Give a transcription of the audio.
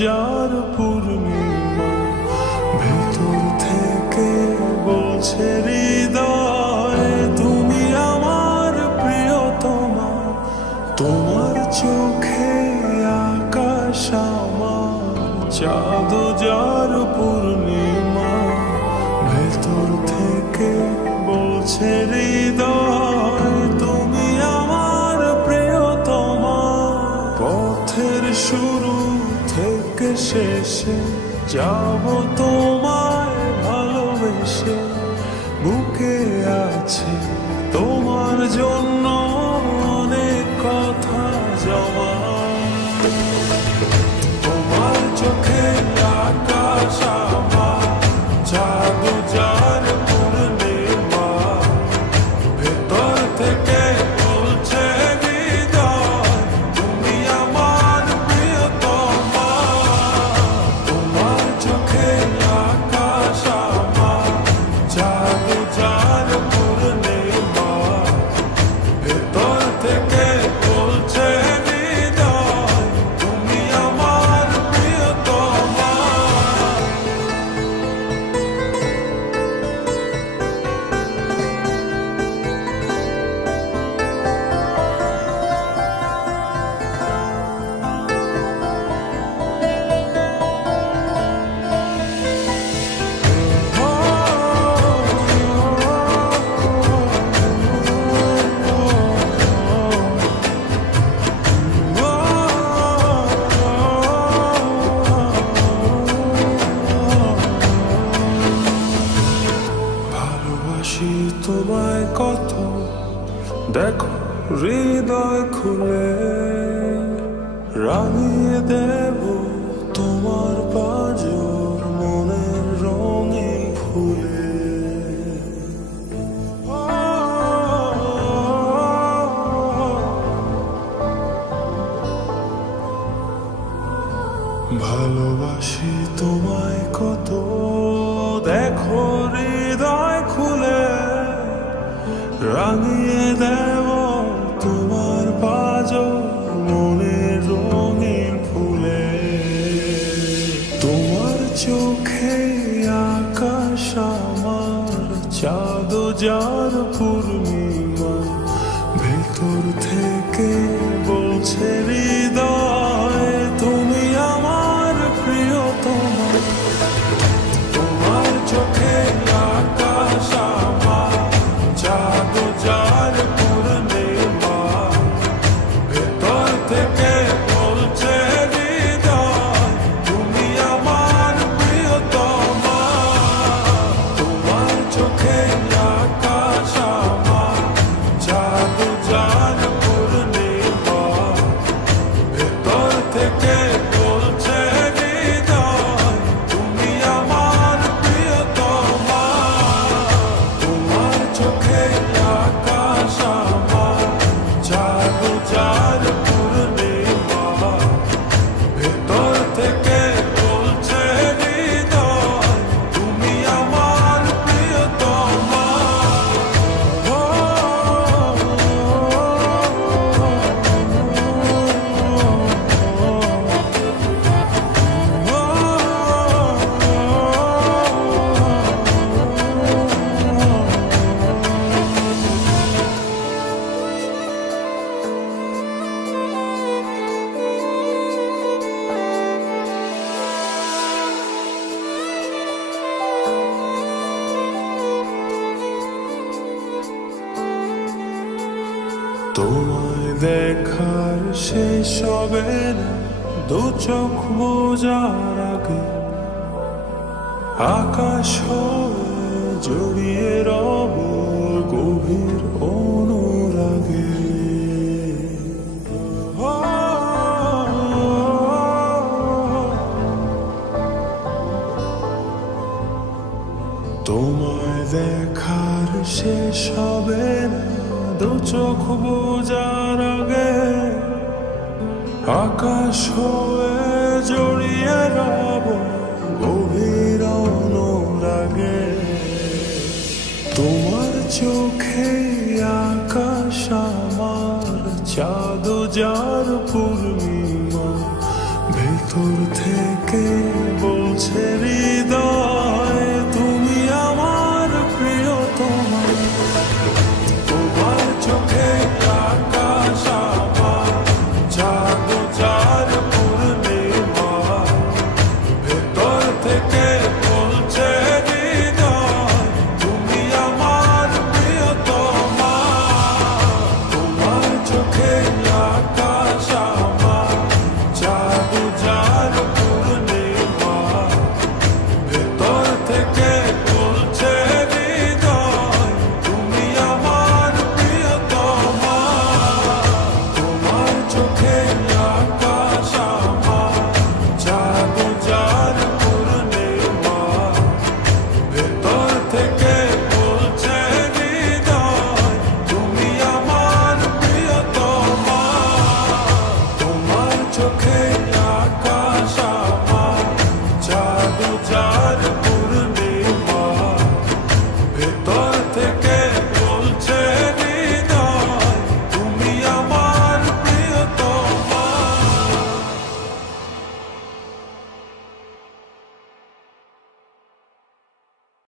যার পূর্ণিমা, ভেতর থেকে বলছে হৃদয় তুমি আমার প্রিয়তমা। তোমার চোখে আকাশ আমার, চাঁদ যার পূর্ণিমা, ভেতর থেকে বলছে হৃদয় তুমি আমার প্রিয়তমা। পথের শুরু থেকে শেষে যাব তোমায় ভালোবেসে, বুকে আছে তোমার জন্য অনেক কথা জমা। তোমার চোখে আকাশ আমার, চাঁদ যার পূর্ণিমা, ভেতর থেকে বলছে হৃদয় তুমি আমার প্রিয়তমা। তোমার চোখে আকাশ আমার, চাঁদ যার পূর্ণিমা, ভেতর থেকে বলছে হৃদয় তুমি আমার প্রিয়তমা। ভালোবাসি তোমায় কত, দেখো হৃদয় খুলে, রাঙিয়ে দেব তোমার পাঁজর মনের রঙিন ফুলে। ভালোবাসি তোমায় কত, দেখো হৃদয় খুলে, রাঙিয়ে দেব তোমার পাঁজর মনের রঙিন ফুলে। তোমার চোখে আকাশ আমার, চাঁদ যার পূর্ণিমা, ভেতর থেকে বলছে হৃদয় তুমি আমার প্রিয়তমা। তোমার চোখে আকাশ আমার, চাঁদ যার পূর্ণিমা, ভেতর থেকে বলছে হৃদয় তুমি আমার প্রিয়তমা। তোমার চোখে আকাশ আমার, চাঁদ যার পূর্ণিমা, ভেতর থেকে বলছে হৃদয় তুমি আমার প্রিয়তমা। তোমার চোখে আকাশ আমার, চাঁদ যার পূর্ণিমা, ভেতর থেকে বলছে হৃদয় তুমি আমার প্রিয়তমা। তোমায় দেখার শেষ হবে না, দু চোখ বোঝার আগে, আকাশ হয়ে জড়িয়ে রব গভীর অনুরাগে। তোমায় দেখার শেষ হবে না, দু চোখ বোঝার আগে, আকাশ হয়ে জড়িয়ে রব গভীর অনুরাগে। তোমার চোখে আকাশ আমার, চাঁদ যার পূর্ণিমা, ভেতর থেকে কে বলছে